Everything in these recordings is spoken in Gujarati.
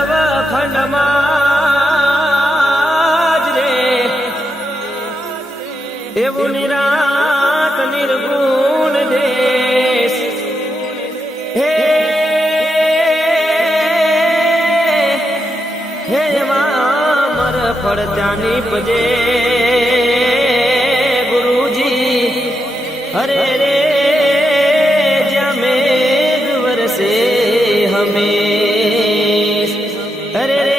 સર્વ ખંડમાં જ રે એવું નિરાત નિર્ગુણ દેશ હે હે મર ફળ ત્યાં નીપજે ગુરુજી હરે રે જ્યાં મેઘ વરસે હમેશ હરે રે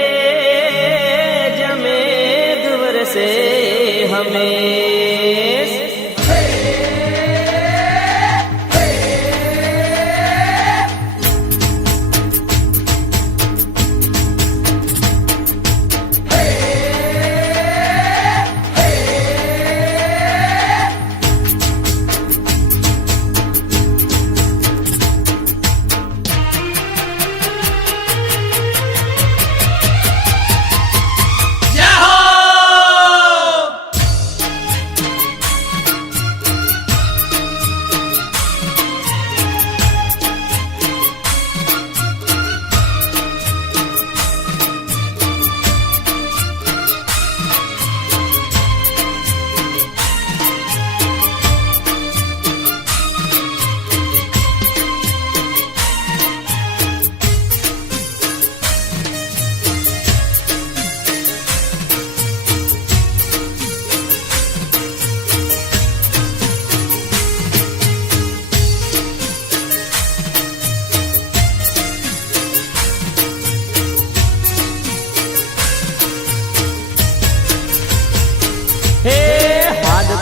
જ્યાં મેઘ વરસે હમેશ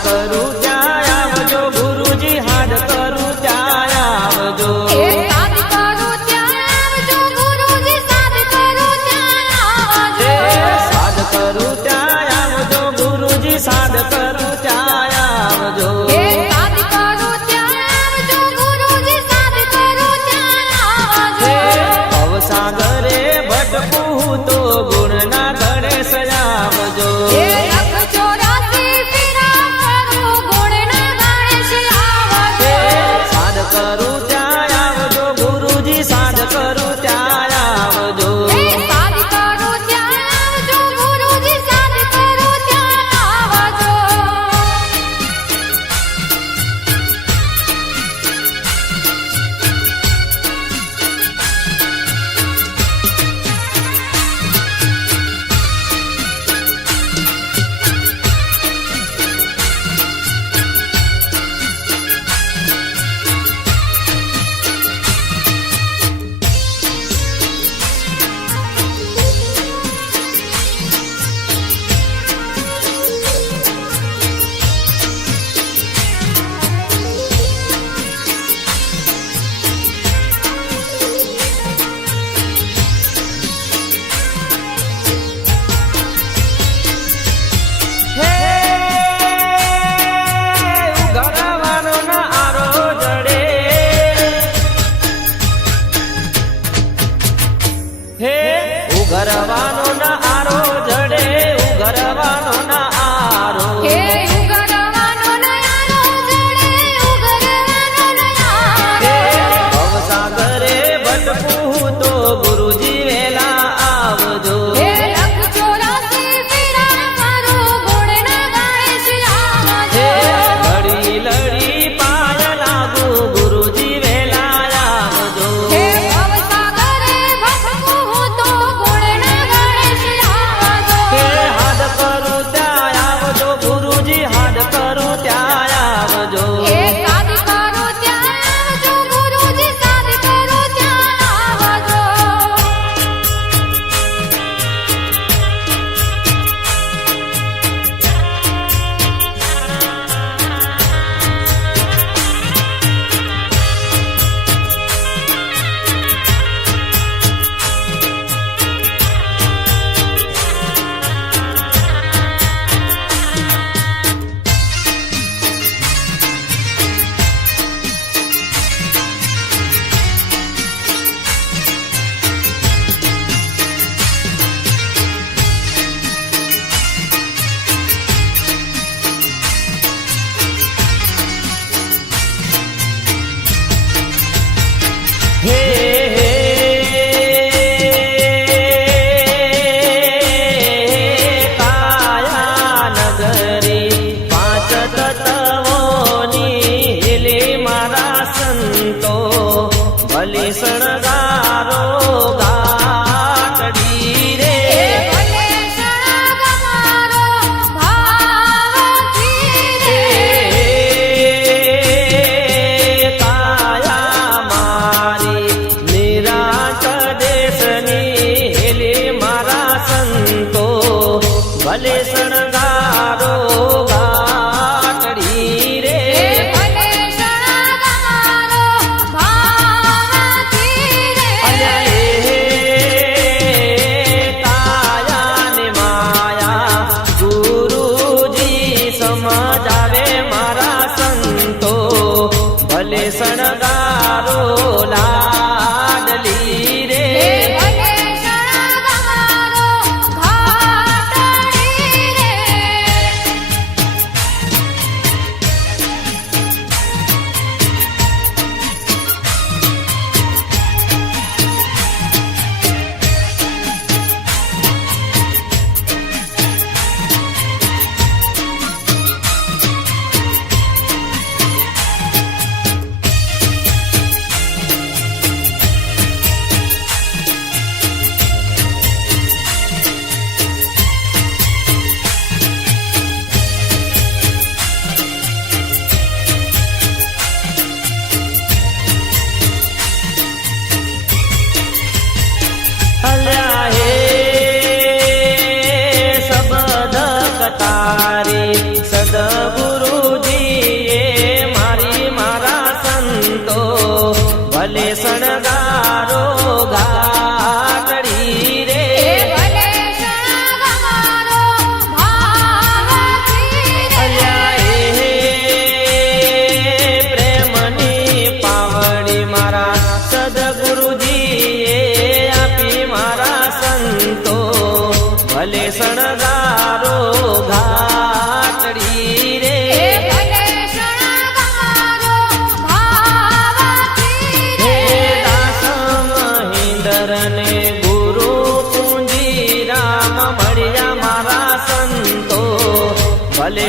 કરું ત્યાં આવજો ગુરુજી હાડ કરું ત્યાં આવજો સાદ કરું ત્યાં આવજો ગુરુજી સાદ કરું ત્યાં આવજો સાદ કરું ત્યાં આવજો ગુરુજી સાદ કરું ત્યાં આવજો સાદ કરું ત્યાં આવજો ગુરુજી સાદ કરું ત્યાં આવજો ભવસાગરે ભટકું તો ગુણના ગણેશ આવજો કરું ત્યાં આવજો ગુરુજી સાદ કરું ત્યાં આવજો સાદ કરું ત્યાં આવજો ગુરુજી સાદ કરું ત્યાં આવજો ઉગરવાનો ના આરો જડે ઉગરવાનો ના આરો ઉગરવાનો ના આરો જડે ઉગરવાનો ના આરો ભવસાગરે ભટકું તો ગુરુજી વેલા આવજો લખ 84 ફેરા મારો ગુણના ગાય આવજો લડી લડી પાય લાગુ ગુરુજી વેલા આવજો ભવસાગરે ભટકું તો ગુણના ગાય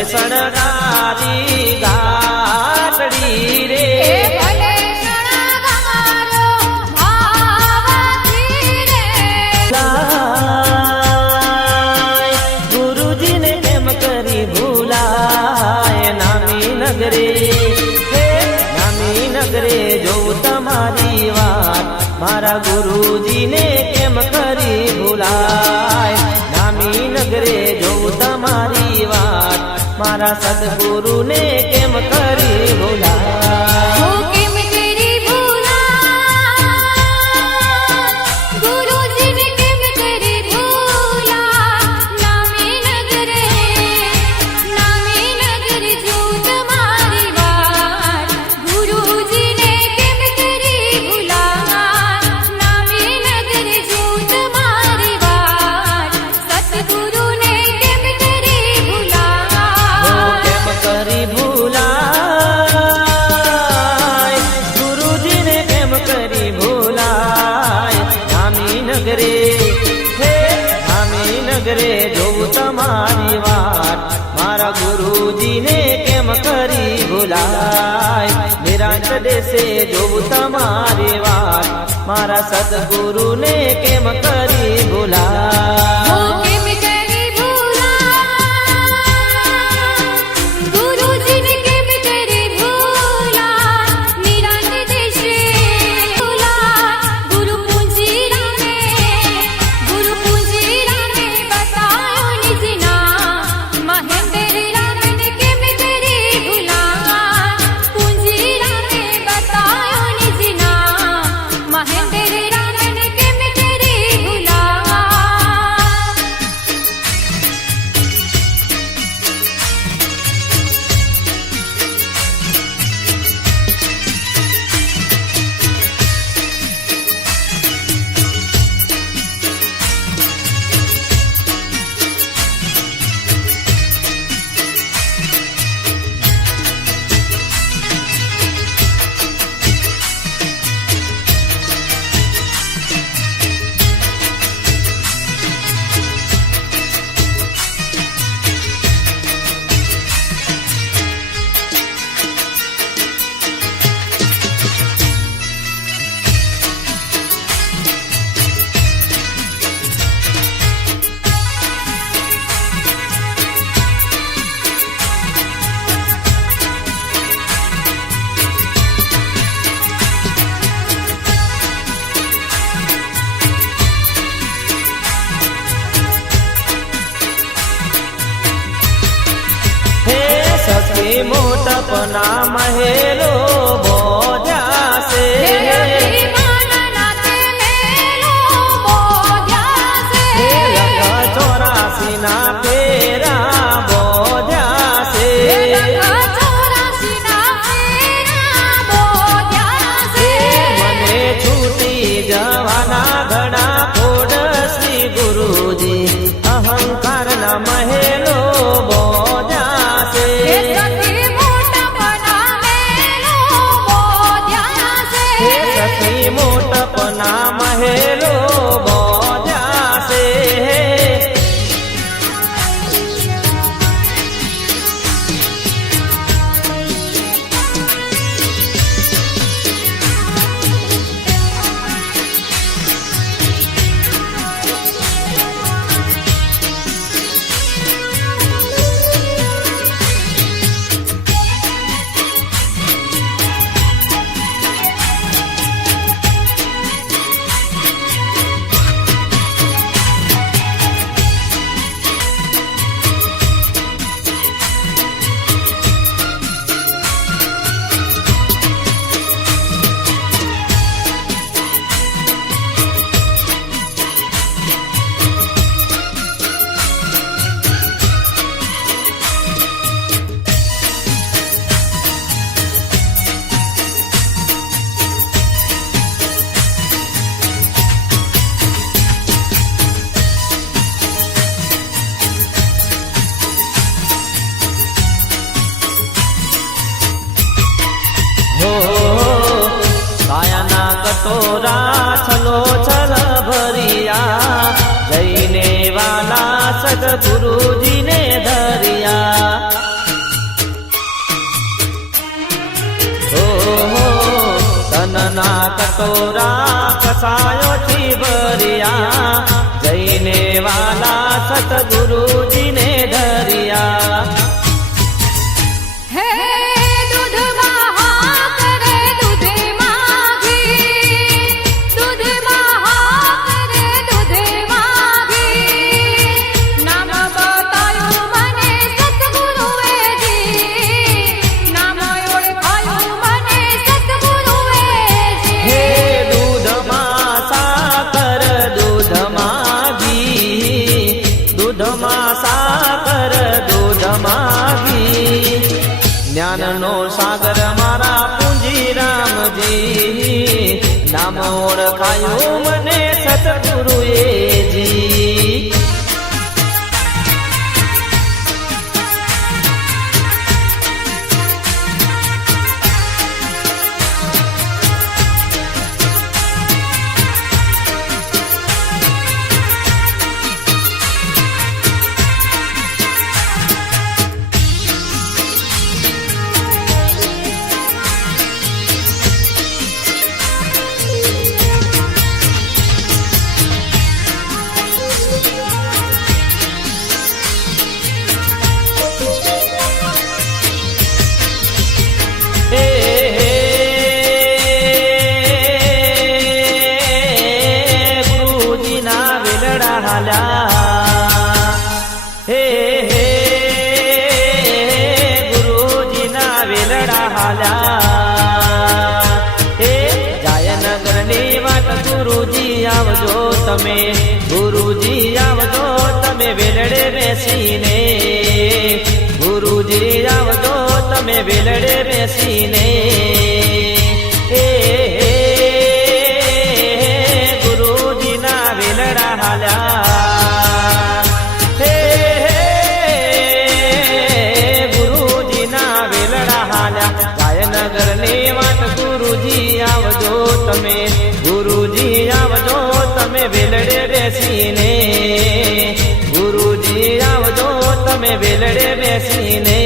શણગારી ગાતડી રે એ ભલે શણગારો ભાવથી રે. ભૂલાય, ગુરુજીને કેમ કરી ભૂલાય નામી નગરે હે નામી નગરે જોઉં તમારી વાત મારા ગુરુજીને કેમ કરી ભૂલાય નામી નગરે જોઉં તમારી વાત મારા સદગુરુને કેમ કરી ભૂલાય હું કેમ કરી ભૂલા, ગુરુજીને કેમ કરી ભૂલા. નામી નગરે જોઉં તમારી વાત ગુરુજીને કેમ કરી ભૂલા. નામી નગરે જોઉં તમારી વાત સતગુરુને કેમ કરી ભૂલા. કેમ કરી ભૂલાય ગુરુજીને કેમ કરી ભૂલાય નામી નગરે હે નામી નગરે જોઉં તમારી વાત મારા ગુરુજીને કેમ કરી ભૂલાય નિરાંત દેશે જોઉં તમારી વાત મારા સદગુરુને કેમ કરી ભૂલાય હું કેમ કરી ભૂલા, ગુરુજીને કેમ કરી ભૂલા. નિરાંત દેશે ભૂલા. ગુરુ પૂંજીરામે બતાયો નિજ નામ. મહેન્દ્ર રામને કેમ કરી ભૂલા. પૂંજીરામે બતાયો નિજ નામ. મહેન્દ્ર રામને કેમ કરી ભૂલા. હે સખી મોટપના મહેલો બોજાશે હે અભિમાનના તે મેલો બોધ્યા હે છે. લખ 84 ના ફેરા બોજાશે હે લખ 84 ના ફેરા બોધ્યા હે છે. મને છૂટી જવાના ઘણા ખોડસી ગુરુજી અહંકારના મહેલો બોજાશે હે સખી મોટપના મેલો બોધ્યા છે. હે સખી મોટપના મહેલો બોજાશે કટોરા છલો છલ ભરિયા જઈને વાલા સદગુરુજીને ધરિયા સાયોથી ભર્યા જઈને વાલા સતગુરુજીને ધર્યા. હે દૂધમાં હાકરે દૂધમાં ઘી, દૂધમાં હાકરે દૂધમાં ઘી, નામ બતાયું મને સતગુરુએ જી, નામ ઓળખાયું મને સતગુરુએ જી. હે દૂધમાં સાકર દૂધમાં ઘી, દૂધમાં સાકર દૂધમાં ઘી, જ્ઞાનનો સાગર મારા પૂંજીરામજી, નામ ઓળખાયું મને સતગુરુએ જી. ગુરુજીના વેલડા હાલ્યા, હે હે ગુરુજીના વેલડા હાલ્યા. હે જાયનગરની વાત ગુરુજી આવજો તમે, ગુરુજી આવજો તમે વેલડે બેસીને, ગુરુજી આવજો તમે વેલડે બેસીને. હે ગુરુજીના વેલડા હાલ્યા, હે ગુરુજીના વેલડા હાલ્યા. જાયનગરની વાત ગુરુજી આવજો તમે, ગુરુજી આવજો તમે વેલડે બેસીને, ગુરુજી આવજો તમે વેલડે બેસીને.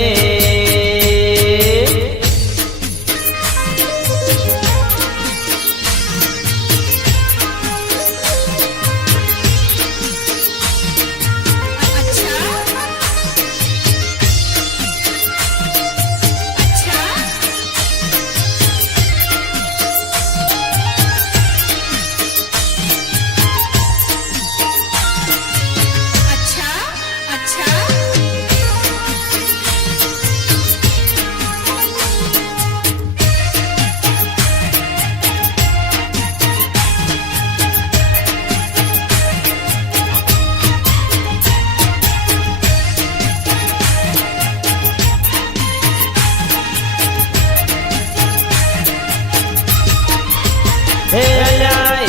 હે અલ્યા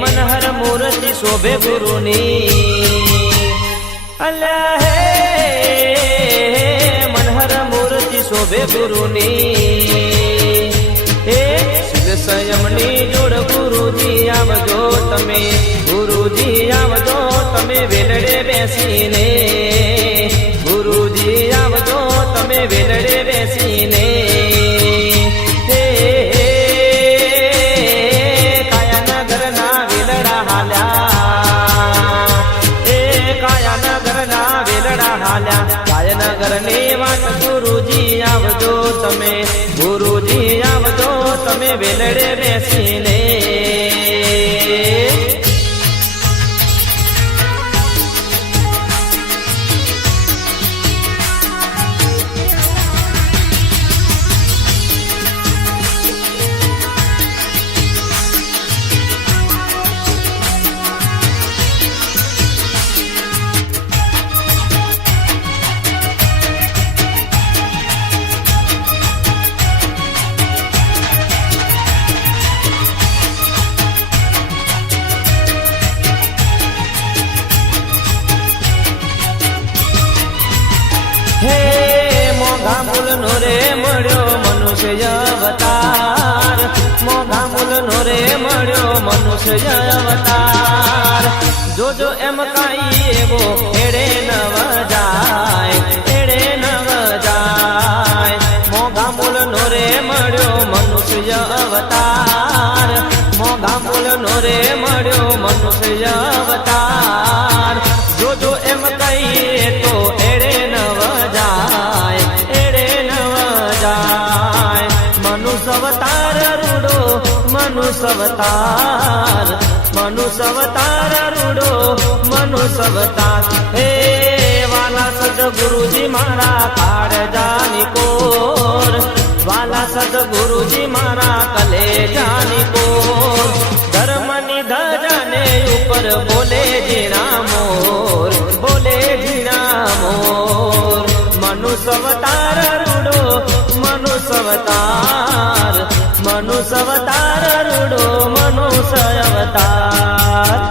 મનહર મૂર્તિ શોભે ગુરુની, અલ્યા હે મનહર મૂર્તિ શોભે ગુરુની. હે શિવ સંયમની જોડ ગુરુજી આવજો તમે, ગુરુજી આવજો તમે વેલડે બેસીને, ગુરુજી આવજો તમે વેલડે બેસીને. હે કાયાનગરના વેલડા હાલ્યા, હે કાયાનગરના વેલડા હાલ્યા. કાયાનગરની વાત ગુરુજી આવજો તમે, ગુરુજી આવજો તમે વેલડે બેસીને. હે મોઘા મૂલનો રે મળ્યો મનુષ્ય અવતાર, મોઘા મૂલનો રે મળ્યો મનુષ્ય અવતાર. જોજો એમ કાંઈ એવો એડે નવ જાય, એડે નવ જાય. મોઘા મૂલનો રે મળ્યો મનુષ્ય અવતાર મોઘા મૂલનો રે મળ્યો મનુષ્ય અવતાર જોજો એમ કહીએ તો એડે નવ જાય એડે નવ જાય મનુષ્ય અવતાર રૂડો મનુષ્ય અવતાર મનુષ્ય અવતાર રૂડો મનુષ્ય અવતાર હે વાલા સદગુરુજી મારા કાળજાની કોર વાલા સદગુરુજી મારા કલેજાની કોર ધર્મની ધજાને ઉપર બોલે જીણા મોર બોલે જીણા મોર મનુષ્ય અવતાર રૂડો મનુષ્ય અવતાર મનુષ્ય અવતાર રૂડો મનુષ્ય અવતાર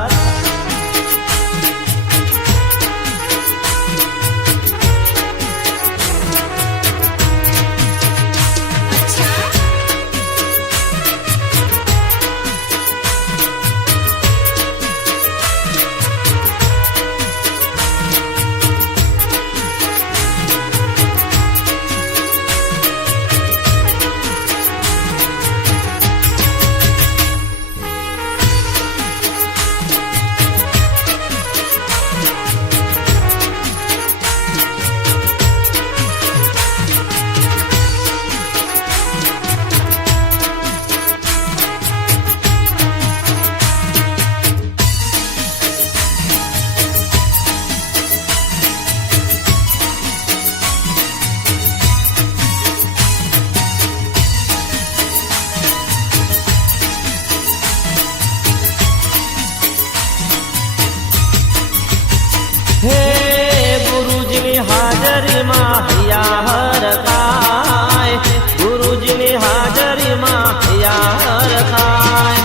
હે ગુરુજીની હાજરીમાં હૈયા હરખાય ગુરુજીની હાજરીમાં હૈયા હરખાય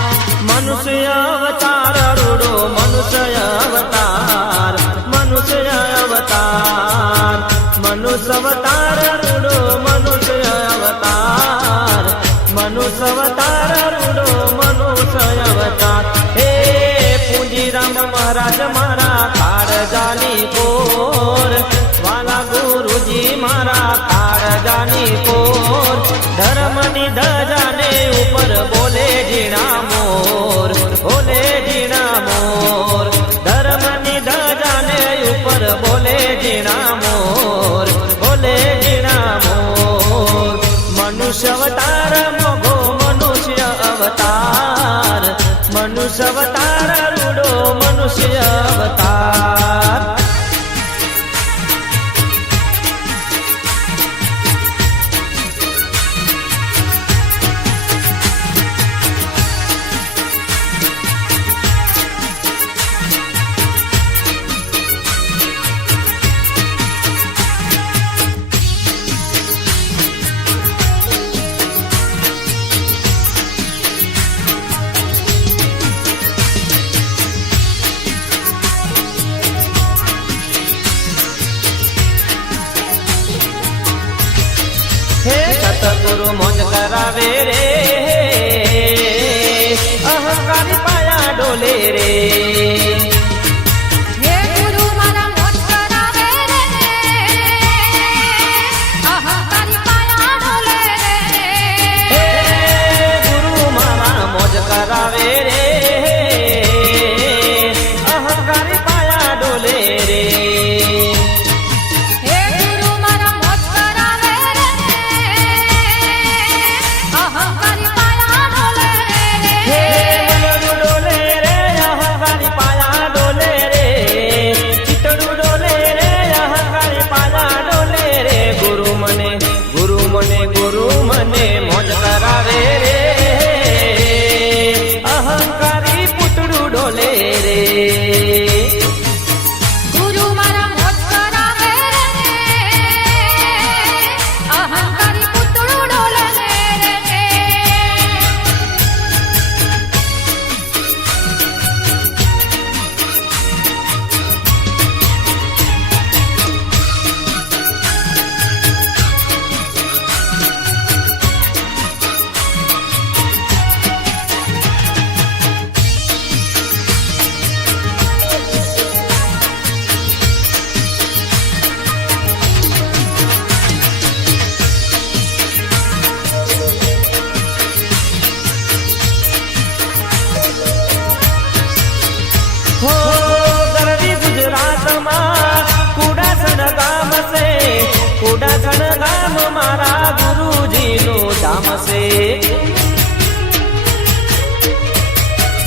મનુષ્ય અવતાર રૂડો મનુષ્ય અવતાર મનુષ્ય અવતાર મનુષ્ય અવતાર રૂડો મનુષ્ય અવતાર મનુષ્ય અવતાર રૂડો મનુષ્ય અવતાર હે પૂંજીરામ મહારાજ મારા કાળજાની કોર વાલા ગુરુજી મારા કાળજાની કોર ધર્મની ધજાને ઉપર બોલે જીણા મોર બોલે જીણા મોર ધર્મની ધજાને ઉપર બોલે જીણા મોર બોલે જીણા મોર મનુષ્ય અવતાર મોઘો મનુષ્ય અવતાર મનુષ્ય અવતાર રૂડો મનુષ્ય અવતાર હે સતગુરુ મોજ કરાવે રે અહંકારી પાયા ડોલે રે હે ગુરુ મારા મોજ કરાવે રે અહંકારી પાયા ડોલે રે હે ગુરુ મારા મોજ કરાવે રે અહંકારી પાયા ડોલે રે હે ગુરુ મારા મોજ કરાવે રે અહંકારી પાયા ડોલે રે હે મનડું ડોલે રે અહંકારી હો ગરવી ગુજરાતમાં કુડાસણ ગામ છે, કુડાસણ ગામ મારા ગુરુજીનું ધામ છે.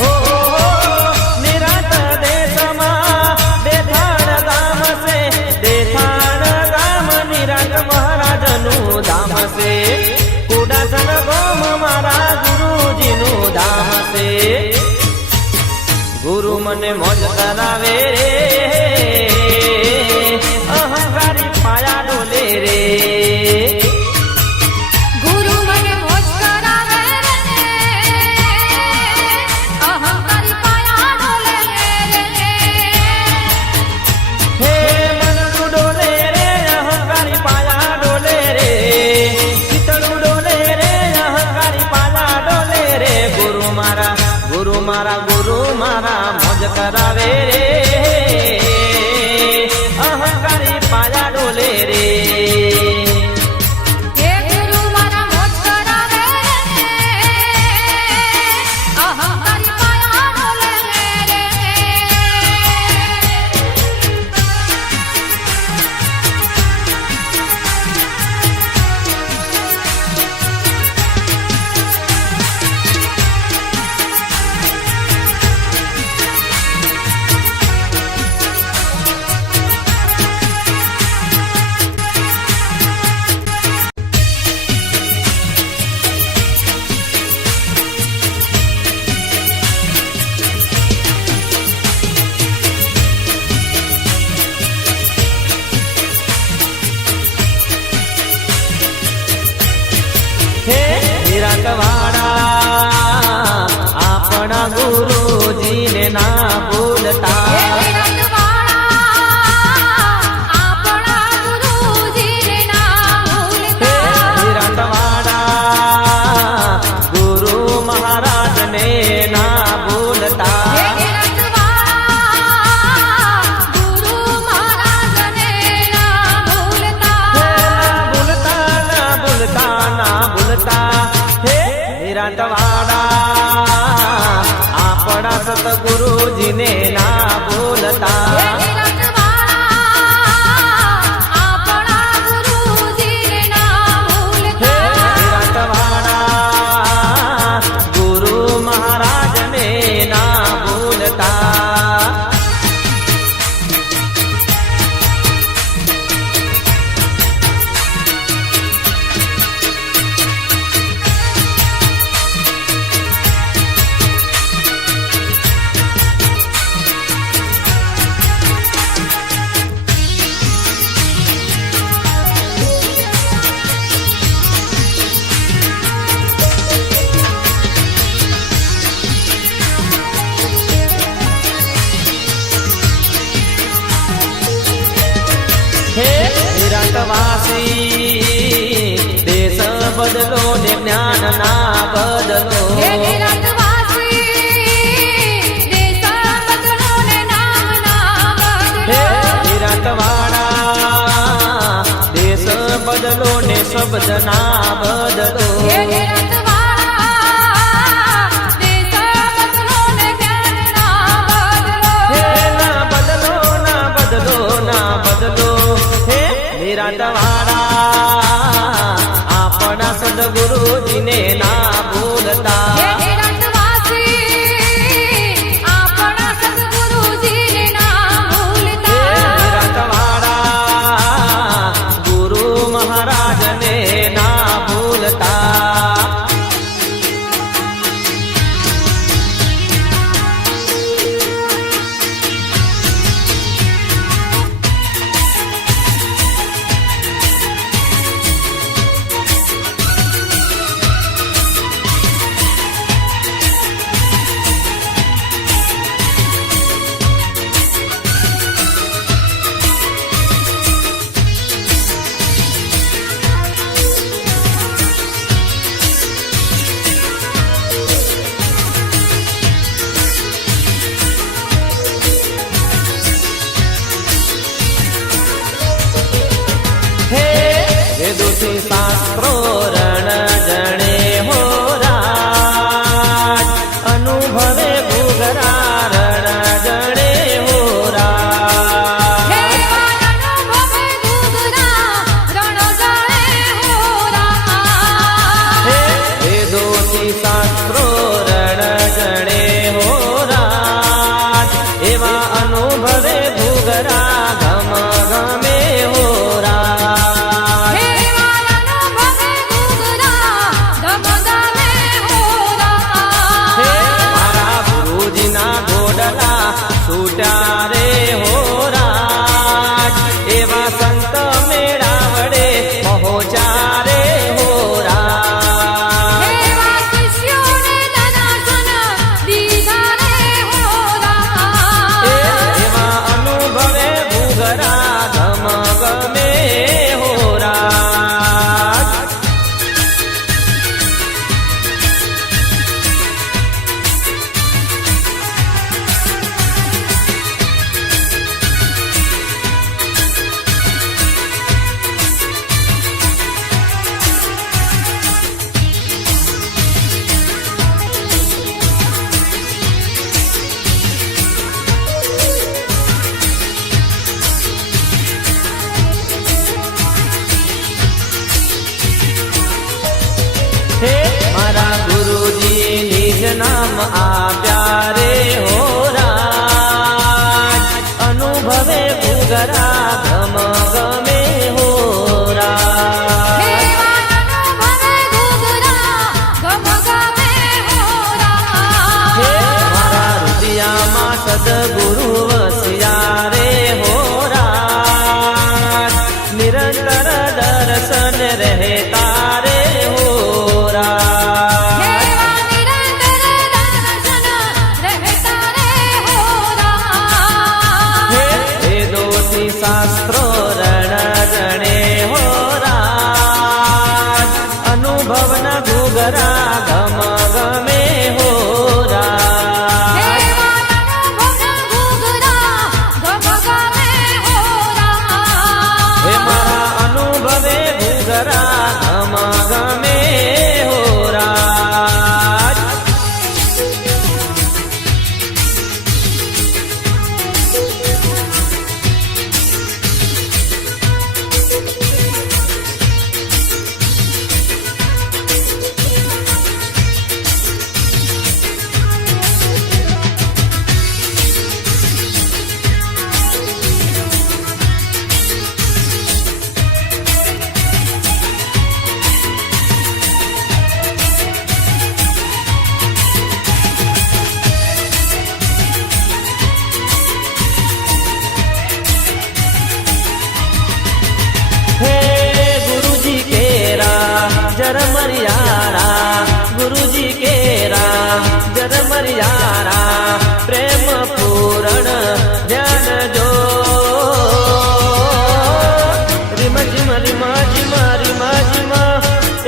હો નિરાત દેશમાં દેથાણ ગામ છે, દેથાણ ગામ નિરાત મહારાજનું ધામ છે. કુડાસણ ગામ મારા ગુરુજીનું ધામ છે. ગુરુ મને મોજ કરાવે રે, અહંકારી પાયા ડોલે રે. ગુરુ મને મોજ કરાવે રે, અહંકારી પાયા ડોલે રે. હે મનનું ડોલે રે, અહંકારી પાયા ડોલે રે. ચિતળું ડોલે રે, અહંકારી પાયા ડોલે રે. ગુરુ મારા ગુરુ મારા ગુરુ મારા મોજ કરાવે રે, અહંકારી પાયા ડોલે રે. હે ગુરુ મારા મોજ કરાવે રે, અહંકારી પાયા ડોલે રે. હે નિરાંતવાળા આપણા ગુરુજીને ના ભૂલતા. હે નિરંતવાળા, આપણા ગુરુજીને ના ભૂલતા. નિરાંતવાળા ગુરુ મહારાજને ના ભૂલતા. હે નિરંતવાળા, ગુરુ મહારાજને ના ભૂલતા. ના ભૂલતા ના ભૂલતા. હે નિરાંતવાળા આપણા સતગુરુજીને ના ભૂલતા. હે નિરંતવાળા, આપણા ગુરુજીને ના હે ભૂલતા. નિરાંતવાળા ગુરુ મહારાજને ના ભૂલતા. હે નિરાંતવાસી દેશ બદલો ને જ્ઞાન ના બદલો. હે નિરંતવાસી, દેશ બદલો ને નામ ના હે બદલો. નિરાંતવાળા દેશ બદલો ને શબ્દ ના બદલો. હે નિરંતવાળા, દેશ બદલો ને જ્ઞાન ના હે બદલો. ના બદલો ના બદલો ના બદલો. હે નિરાંતવાળા આપણા સદગુરુજીને ના ભૂલતા. હે નિરંતવાસી, આપણા સદગુરુજીને ના હે ભૂલતા. નિરાંતવાળા ગુરુ મહારાજને ના ભૂલતા. વેદોથી શાસ્ત્રો રણ જણે હો રાજ અનુભવે ભૂગરા રણ જણે ધામ આપ્યા રે હો રાજ અનુભવે ઘૂઘરા ગમ ગમે હો રાજ મારા રુદિયામાં સદગુરુ વસ્યા રે હો રાજ નિરંતર દર્શન રહેતા રે હો રાજ વેદોથી શાસ્ત્રો રણ ગણે હો રાજ અનુભવના ઘૂઘરા ગમ ગમે હો રાજ હે મારા અનુભવે ઘૂઘરા ગમ ગમે હો રાજ हे गुरुजी केरा जर मरियारा गुरुजी केरा जर मरियारा प्रेम पूरण ध्यान जो रिम जिम रिमा जिम रिमा जिम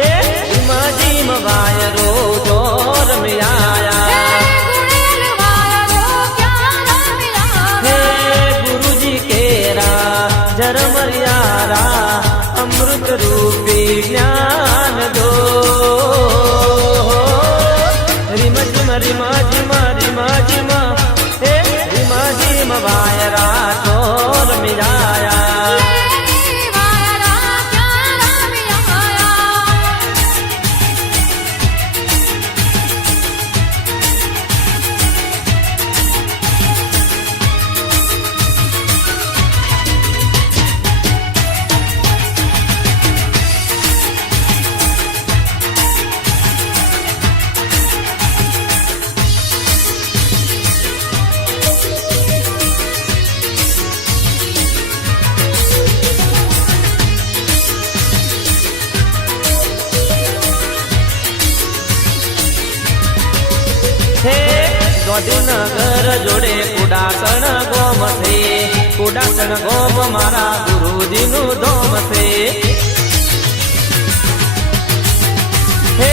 ए रिमा जिम वायरो चोर मियाया हे गुरुजी केरा जर मरियारा अमृत रूपी ज्ञान दो रिम जिम रिमा जिम रिमा जिम हे रिमा जिम वायरा चोर मिलाया हे ગાંધીનગર જોડે કુડાસણ ગોમ છે કુડાસણ ગોમ મારા ગુરુજીનું ધોમ છે હે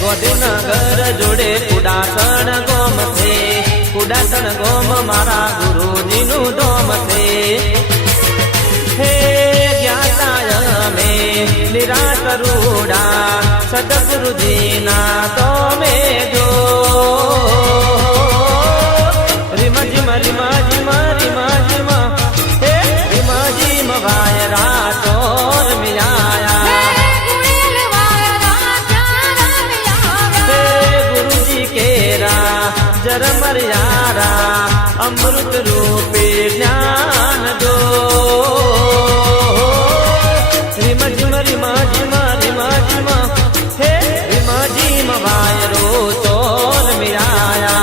ગાંધીનગર જોડે કુડાસણ ગોમ છે કુડાસણ ગોમ મારા ગુરુજીનું ધોમ છે હે જ્ઞાતા અમે નિરાશ રૂડા સદગુરુજીના તો મે જો રીમા જીમ રીમા જીમ રીમા જીમ હે રીમા જીમ વાયરા ચોર મિલાયા હે ગુરુજી કેરા જર મરિયારા અમૃત રૂપે જ્ઞાન દો રીમા જીમ રીમા જીમ રીમા જીમ હે રીમા જીમ વાયરો ચોર મિલાયા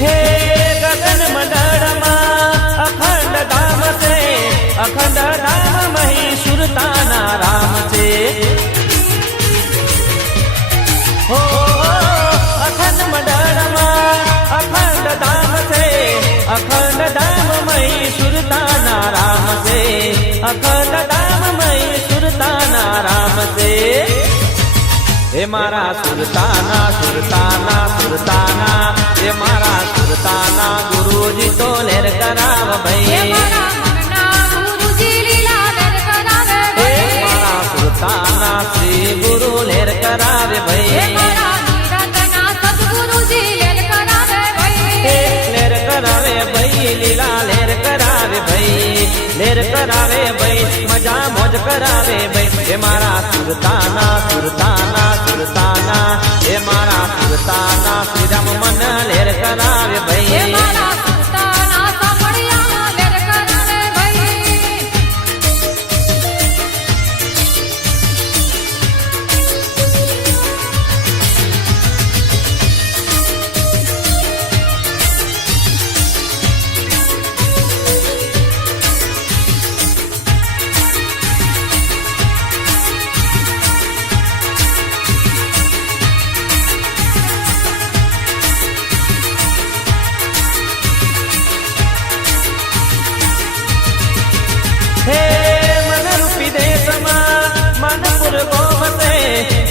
हे गगन मंडळમાં અખંડ ધામ છે અખંડ ધામ મહી સુરતાના રામ છે અખંડ ધામમય સુરતાના રામ છે હે મારા સુરતાના સુરતાના સુરતાના હે મારા સુરતાના ગુરુજી તો લેર કરાવ હે ભાઈ મારા મનના ગુરુજી લીલા લેર કરાવે હે ભાઈ મારા સુરતાના શ્રી ગુરુ લેર કરાવે હે ભાઈ મારા નિરંજના સદગુરુજી લેર કરાવે ભાઈ હે લેર કરાવે ભાઈ લીલા લેર કરાવે ભાઈ લેર કરાવે ભાઈ મજા મોજ કરાવે ભાઈ હે મારા સુરતાના સુરતાના સુરતાના હે મારા સુરતાના શ્રી રામ મન લેર કરાવે હે ભાઈ મારા સુરતાના સાંભળિયા લેર કરાવે ભાઈ હે મનરૂપી દેશમાં માનપુર ગોમ છે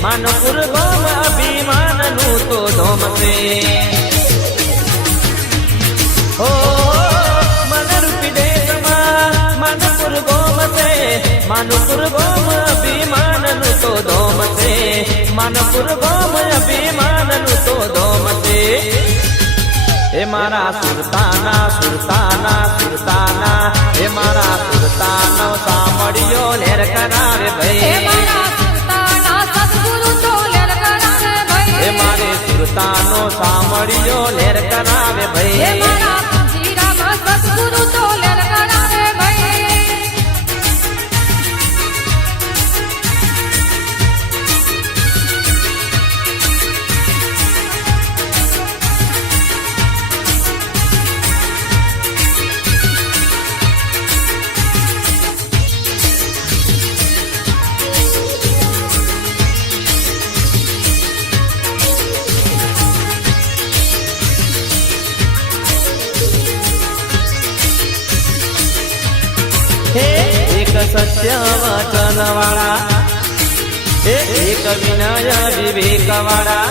માનપુર ગોમ અભિમાનનું તો ધોમ છે હો મનરૂપી દેશમાં માનપુર ગોમ છે માનપુર ગોમ અભિમાનનું તો ધોમ છે માનપુર ગોમ અભિમાનનું તો ધોમ છે હે મારા સુરતાના સુરતાના સુરતાના હે મારા સુરતાનો સાંભળ્યો લેર કરાવે હે ભાઈ મારા સુરતાના સદગુરુ તો લેર કરાવે ભાઈ હે મારે સુરતાનો સાંભળ્યો લેર કરાવે હે ભાઈ મારા તુલસીરામ સદગુરુ તો લેર કરાવે ભાઈ હે એક સત્ય વચન વાળા હે એક વિનય વિવેક વાળા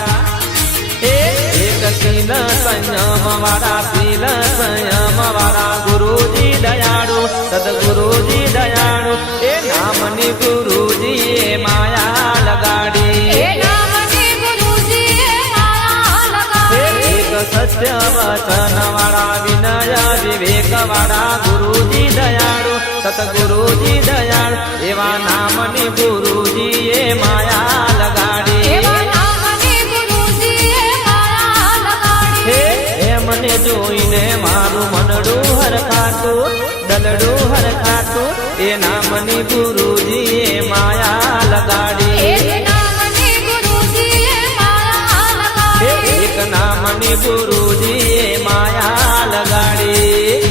હે એક શીલ સંયમ વાળા શીલ સંયમ વાળા ગુરુજી દયાળુ સદગુરુજી દયાળુ એ નામની ગુરુજી એ માયા લગાડી હે નામની ગુરુજીએ માયા હે લગાડી એક સત્ય વચન વાળા વિનય વિવેક વાળા ગુરુજી દયાળુ સતગુરુજી દયાળુ એવા નામની ગુરુજી એ માયા લગાડી એવા નામની ગુરુજીએ માયા લગાડી હે એમને જોઈને મારું મનડું હરખાતું દલડું હરખાતું એ નામની ગુરુજી એ માયા લગાડી એક નામની ગુરુજીએ માયા હે લગાડી એક નામની ગુરુજી એ માયા લગાડી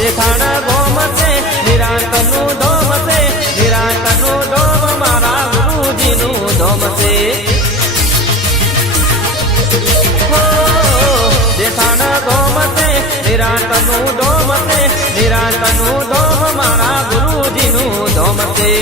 દેખાણ ગોમ છે નિરાંતનું ધોમ છે નિરાંતનું ધોમ મારા ગુરુજીનું ધોમ છે હો, દેખાણ ગોમ છે નિરાંતનું ધોમ છે નિરાંતનું ધોમ મારા ગુરુજીનું ધોમ છે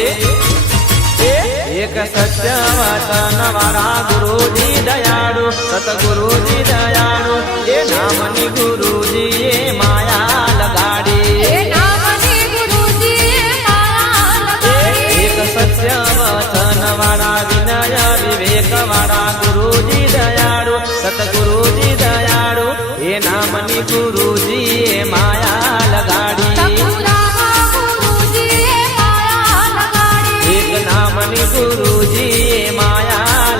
એક સત્ય વચન વાળા ગુરુજી દયાળુ સતગુરુજી દયાળુ એ નામની ગુરુજી એ માયા લગાડી એ નામની ગુરુજીએ માયા લગાડી એક સત્ય વચન વાળા વિનય વિવેક વાળા ગુરુજી દયાળુ સતગુરુજી દયાળુ એ નામની ગુરુજી એ માયા લગાડી સતગુરામાં ગુરુજીએ માયા લગાડી એક નામની ગુરુજી એ માયા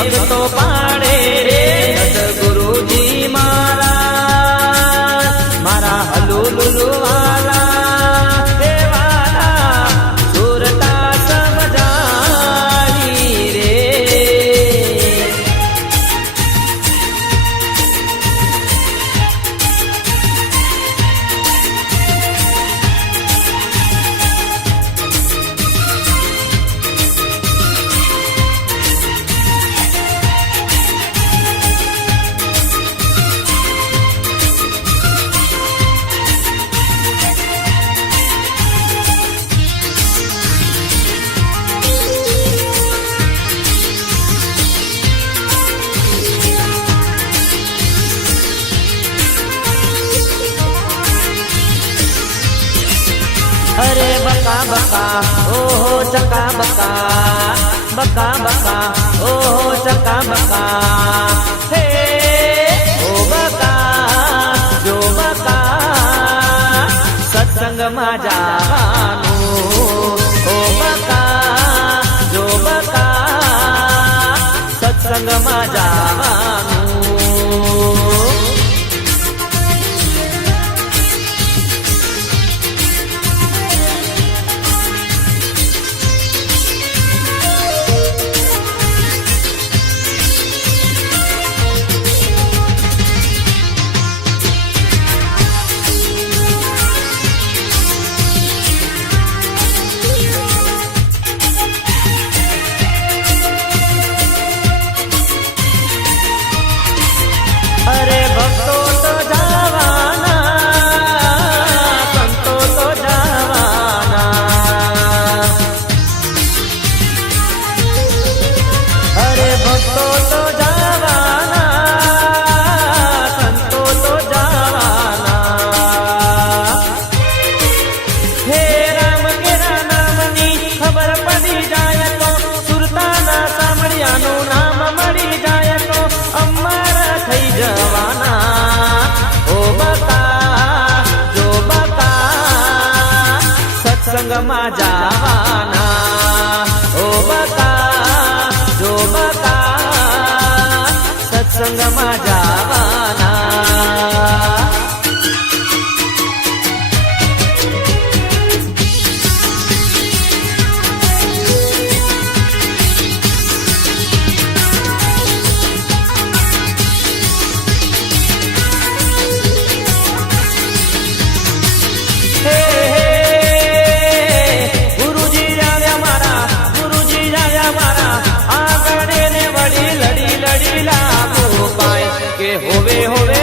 ભક્તો પાડે રે સદગુરુજી મારા મારા હલુલુલુ વાલા હે વાલા સુરતા સમજાવી રે અરે બકા બકા ઓહો ચકા બકા ઓહો ચકા બકા હે ઓ બકા જો બકા સત્સંગમાં જાવાનું ઓ બકા જો બકા સત્સંગમાં જાવાનું અરે ભક્તો તો જવાના સંતો તો જવાના અરે ભક્તો તો જવાના સંતો તો જવાના હે રામ કેરા નામની ખબર પડી જાય તો સુરતાના સાંભળ્યાનું નામ મળી જાય તો અમારા થઈ જવાના ઓ બકા જો બકા સત્સંગમાં જવાના ઓ બકા જો બકા સત્સંગમાં જવાના હોવે હોવે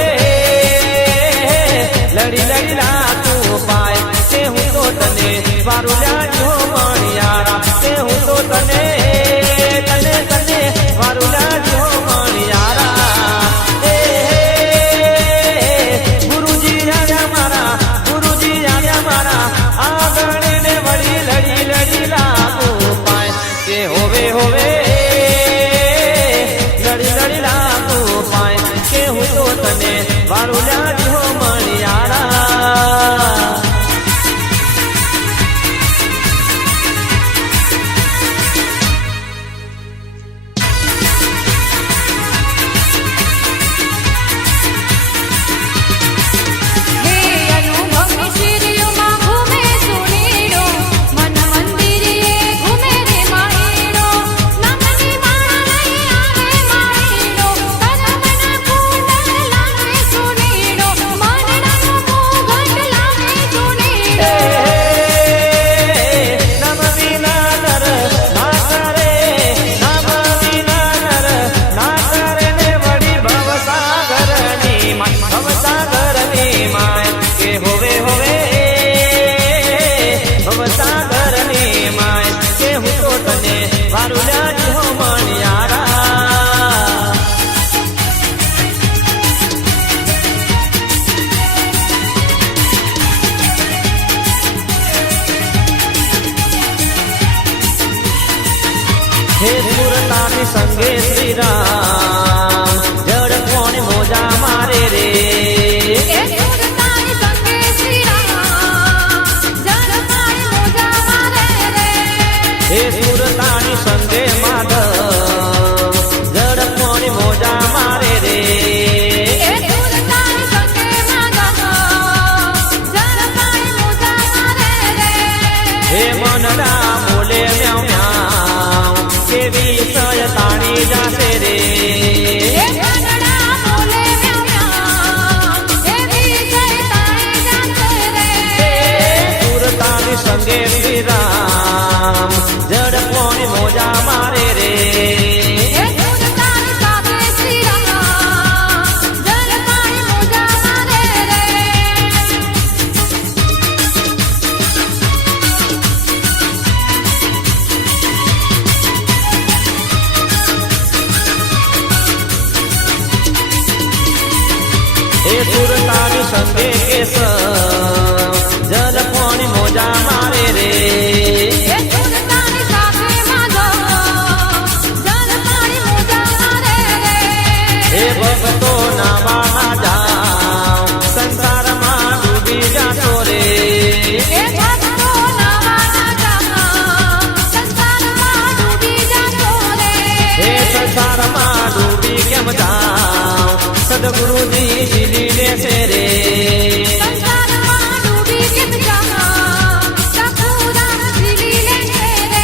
લડી લડી લાતું પાય તે હું તો તને વારું લાજો મણિયારા તે હું તો તને તને તને વારું લાજો મણિયારા ગુરુજી આવ્યા મારા આગળ ને વળી લડી લડી લાતું પાય તે હોવે હોવે લડી લડી લાતું પાય હું તો તને વારું લાજો મણિયારા હે અનુભવી શિરિયોમાં ઘૂમે સુનીડો મન મંદિરે ઘૂમે રે માળીડો નામની માળા લઈ આવે માળીડો કરમના કુંડળ લાગે સુનીડો મનડાનો મુગટ લાગે સુનીડો નમ વિના નર ના કરે નમ વિના નર ના કરે ને વળી ભવસાગરની માય કે હોવે હોવે ભવસાગરની માય કે હું તો તને વારું લાજો મણિયારા હે સુરતાની સંગે શ્રી રામ જડ કોણ મોજા મારે રે એ સુરતાની સંગે શ્રી રામ જન પાય મોજા મારે રે હે સુરતાની સંગે માધવ જડ એ સુરતાની સંગે કેસ જલ પાણી મોજા મારે રે એ સુરતાની સાથે માધવ જલ પાણી મોજા મારે રે એ ભક્તો નાવા જાવ સંસારમાં ડૂબી જાતો રે એ ભક્તો નાવાના જામા સંસારમાં ડૂબી જાતો રે એ સંસારમાં ડૂબી કેમ જાવ સદગુરુજી જીલી લેશે રે સંસારમાં ડૂબી કેમ જામા સખુદાન જીલી લેશે રે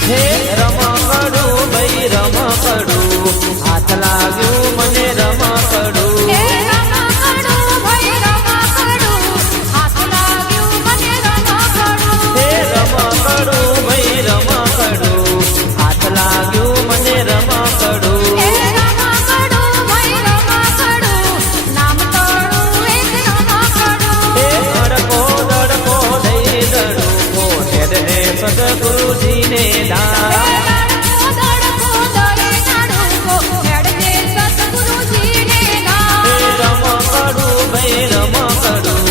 હે રમકડું ભાઈ રમકડું હાથ લાગ્યું મને રમકડું એ રમકડું ભાઈ રમકડું હાથ લાગ્યું મને રમકડું હે રમકડું ભાઈ રમકડું હાથ લાગ્યું મને રમકડું એ રમકડું ભાઈ રમકડું નામ તળું એક રમકડું હે અડકો દડકો દઈ દડકો હેડે સદગુરુજીને દા દડકો દડે નાડુકો હેડજે સતગુરુજીને ના હે રમકડું ભાઈ રમકડું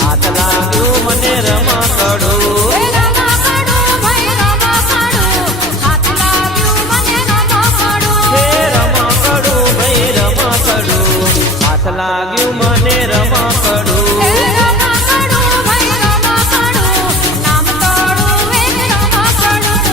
હાથ લાગ્યું મને રમકડું એ રમકડું ભાઈ રમકડું હાથ લાગ્યું મને રમકડું હે રમકડું ભાઈ રમકડું હાથ લાગ્યું મને રમકડું એ રમકડું ભાઈ રમકડું નામ તળું એક રમકડું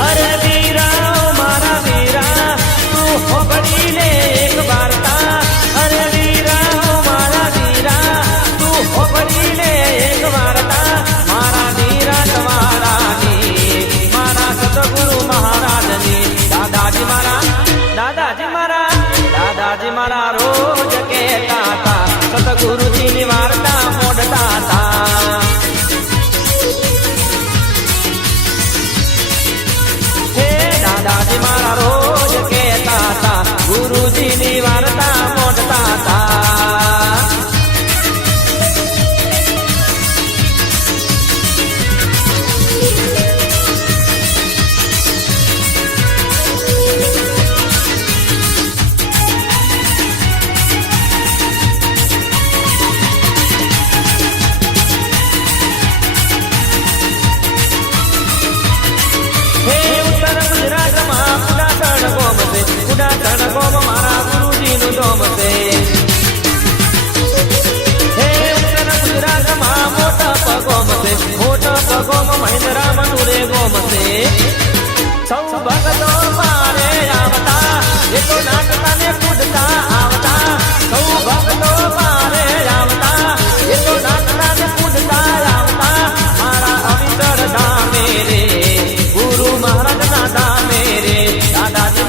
અરે વીરા ઓ મારા વીરા તું હોબળી લે એક વાર્તા અરે વીરા ઓ મારા વીરા તું હોબળી લે એક વાર્તા મારા વીરા તમારાની મારા સતગુરુ મહારાજની દાદાજી મારા રોજ કહેતા હતા સતગુરુજીની વાર્તા મોડતા હતા હે દાદાજી મારા રોજ કહેતા હતા ગુરુજીની વાર્તા મોડતા હતા હે ઉત્તર ગુજરાતમાં ઉડાસણ ગોમ છે ઉડાસણ ગોમ મારા ગુરુજીનું દોમ છે હે ઉત્તર ગુજરાતમાં મોટા પગોમ છે મોટા પગોમ મહેન્દ્રામનું રે ગોમ છે સૌ ભક્તો મારે આવતા એ તો નાચતા ને કૂદતા આવતા સૌ ભક્તો મારે આવતા એ તો નાચતા ને કૂદતા આવતા મારા અવિતર ધામે રે ગુરુ મહારાજના ધામે રે દાદાજી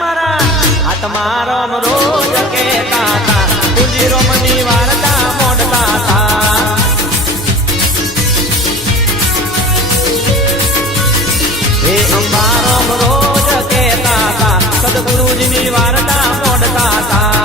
મારા આત્મા રોમ રોજ કહેતા હતા તુજી રોમની વાર્તા મોડતા હતા હે અંબા રોમ રોજ કહેતા હતા સદગુરુજીની વાર્તા મોડતા હતા